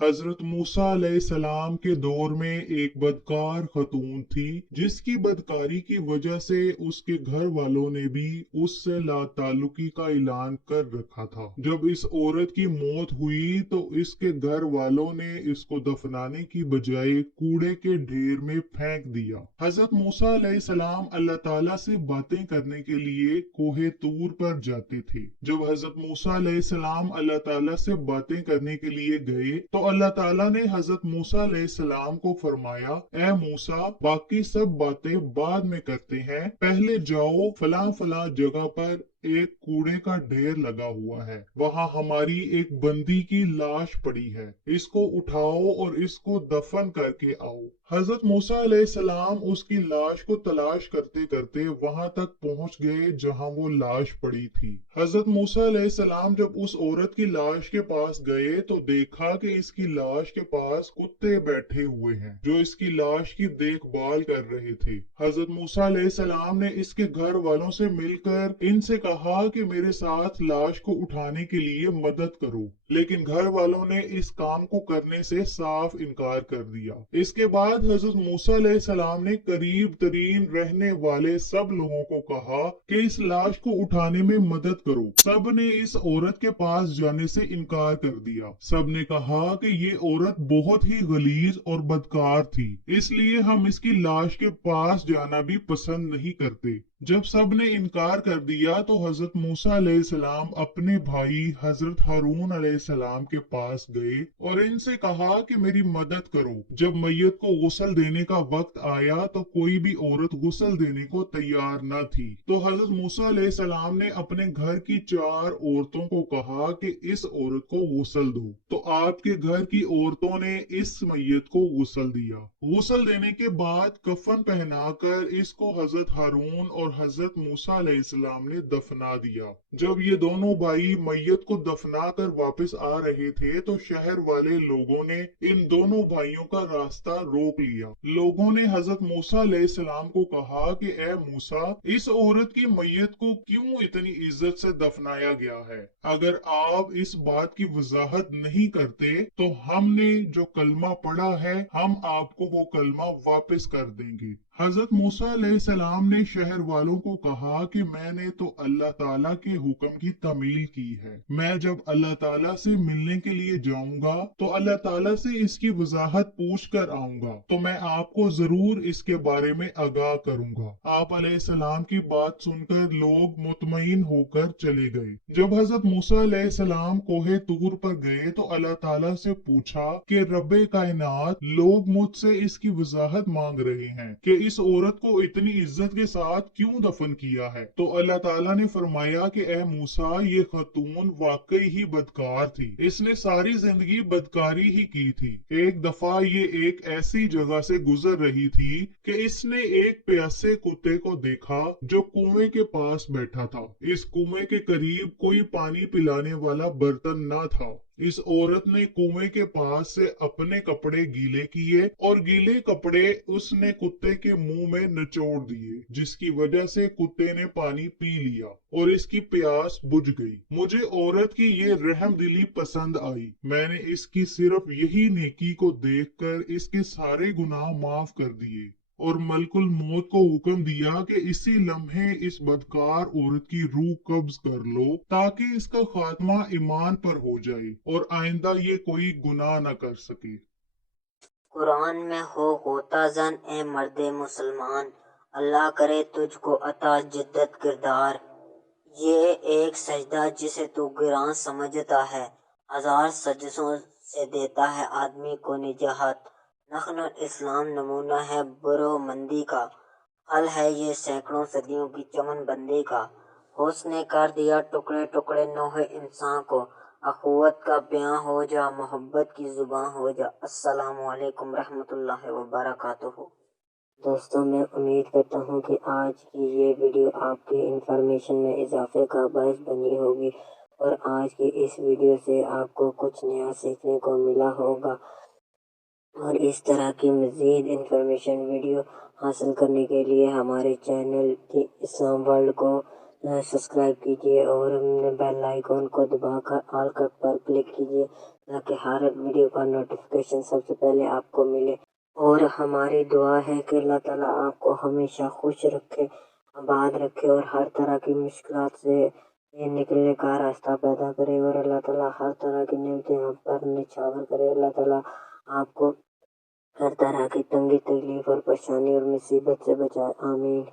हजरत मूसा अलैहिस्सलाम के दौर में एक बदकार खतून थी, जिसकी बदकारी की वजह से उसके घर वालों ने भी उससे लाताल्लुकी का ऐलान कर रखा था। जब इस औरत की मौत हुई तो इसके घर वालों ने इसको दफनाने की बजाय कूड़े के ढेर में फेंक दिया। हजरत मूसा अलैहिस्सलाम अल्लाह ताला से बातें करने के लिए कोहे तूर पर जाते थे। जब हजरत मूसा अलैहिस्सलाम अल्लाह ताला से बातें करने के लिए गए तो अल्लाह ताला ने हजरत मूसा अलैहिस्सलाम को फरमाया, ए मूसा, बाकी सब बातें बाद में करते हैं, पहले जाओ फला फला जगह पर एक कूड़े का ढेर लगा हुआ है, वहाँ हमारी एक बंदी की लाश पड़ी है, इसको उठाओ और इसको दफन करके आओ। हजरत मूसा अलैहिस्सलाम उसकी लाश को तलाश करते करते वहां तक पहुंच गए जहां वो लाश पड़ी थी। हजरत मूसा अलैहिस्सलाम जब उस औरत की लाश के पास गए तो देखा कि इसकी लाश के पास कुत्ते बैठे हुए हैं जो इसकी लाश की देखभाल कर रहे थे। हजरत मूसा अलैहिस्सलाम ने इसके घर वालों से मिलकर इनसे कहा कि मेरे साथ लाश को उठाने के लिए मदद करो, लेकिन घर वालों ने इस काम को करने से साफ इनकार कर दिया। इसके बाद हजरत मूसा अलैहिस्सलाम ने करीब तरीन रहने वाले सब लोगों को कहा कि इस लाश को उठाने में मदद करो। सब ने इस औरत के पास जाने से इनकार कर दिया। सब ने कहा कि ये औरत बहुत ही गलीज और बदकार थी, इसलिए हम इसकी लाश के पास जाना भी पसंद नहीं करते। जब सब ने इनकार कर दिया तो हजरत मूसा अलैहिस्सलाम अपने भाई हजरत हारून अलैहिस्सलाम के पास गए और इनसे कहा कि मेरी मदद करो। जब मैयत को गुस्ल देने का वक्त आया तो कोई भी औरत गुस्ल देने को तैयार न थी, तो हजरत मूसा अलैहिस्सलाम ने अपने घर की 4 औरतों को कहा कि इस औरत को गुस्ल दो। तो आपके घर की औरतों ने इस मैयत को गुस्ल दिया। गुस्ल देने के बाद कफन पहनाकर इसको हजरत हारून और हजरत मूसा अलैहिस्सलाम ने दफना दिया। जब ये दोनों भाई मैयत को दफना कर वापस आ रहे थे तो शहर वाले लोगों ने इन दोनों भाइयों का रास्ता रोक लिया। लोगों ने हजरत मूसा अलैहिस्सलाम को कहा कि ए मूसा, इस औरत की मैयत को क्यों इतनी इज्जत से दफनाया गया है? अगर आप इस बात की वजाहत नहीं करते तो हमने जो कलमा पढ़ा है हम आपको वो कलमा वापस कर देंगे। हजरत मूसा अलैहिस्सलाम ने शहर वालों को कहा कि मैंने तो अल्लाह ताला के हुक्म की तमील की है। मैं जब अल्लाह ताला से मिलने के लिए जाऊंगा तो अल्लाह ताला से इसकी वजाहत पूछ कर आऊंगा, तो मैं आपको जरूर इसके बारे में आगाह करूंगा। आप अलैहिस्सलाम की बात सुनकर लोग मुतमईन होकर चले गए। जब हजरत मूसा अलैहिस्सलाम कोहे तूर पर गए तो अल्लाह ताला से पूछा कि रब्बे कायनात, लोग मुझसे इसकी वजाहत मांग रहे हैं कि इस औरत को इतनी इज्जत के साथ क्यों दफन किया है। तो अल्लाह ताला ने फरमाया कि ए मूसा, ये खतून वाकई ही बदकार थी, इसने सारी जिंदगी बदकारी ही की थी। एक दफा ये एक ऐसी जगह से गुजर रही थी कि इसने एक प्यासे कुत्ते को देखा जो कुएं के पास बैठा था। इस कुएं के करीब कोई पानी पिलाने वाला बर्तन न था। इस औरत ने कुएं के पास से अपने कपड़े गीले किए और गीले कपड़े उसने कुत्ते के मुंह में निचोड़ दिए, जिसकी वजह से कुत्ते ने पानी पी लिया और इसकी प्यास बुझ गई। मुझे औरत की ये रहम दिली पसंद आई। मैंने इसकी सिर्फ यही नेकी को देखकर इसके सारे गुनाह माफ कर दिए और मलकुल मौत को हुक्म दिया कि इसी लम्हे इस बदकार औरत की रूह कब्ज कर लो ताकि इसका खात्मा ईमान पर हो जाए और आइंदा ये कोई गुनाह न कर सके। कुरान में हो होता जन ए मर्दे मुसलमान, अल्लाह करे तुझको अता जिद्दत किरदार। ये एक सजदा जिसे तू गिरां समझता है, हजार सजदों से देता है आदमी को निजात। नख्न इस्लाम नमूना है बुरोमंदी का, फल है ये सैकड़ों सदियों की चमन बंदी का। उसने कर दिया टुकड़े टुकड़े नौहे इंसान को, अखुवत का बयां हो जा, मोहब्बत की जुबान हो जा। अस्सलामु अलैकुम रहमतुल्लाहि व बरकातुहू। दोस्तों, मैं उम्मीद करता हूँ कि आज की ये वीडियो आपकी इंफॉर्मेशन में इजाफे का बायस बनी होगी और आज की इस वीडियो से आपको कुछ नया सीखने को मिला होगा। और इस तरह की मज़ीद इंफॉर्मेशन वीडियो हासिल करने के लिए हमारे चैनल की इस्लाम वर्ल्ड को सब्सक्राइब कीजिए और बेल आइकॉन को दबाकर ऑल कट पर क्लिक कीजिए تاکہ ہر ویڈیو کا نوٹیفیکیشن سب سے پہلے آپ کو ملے۔ اور ہماری دعا ہے کہ اللہ تعالیٰ آپ کو ہمیشہ خوش رکھے، آباد رکھے اور ہر طرح کی مشکلات سے نکلنے کا راستہ پیدا کرے، اور اللہ تعالیٰ ہر طرح کی نعمتیں آپ پر نچھاور کرے۔ اللہ تعالیٰ آپ کو ہر طرح کی تنگی تکلیف اور پریشانی اور مصیبت سے بچائے، آمین۔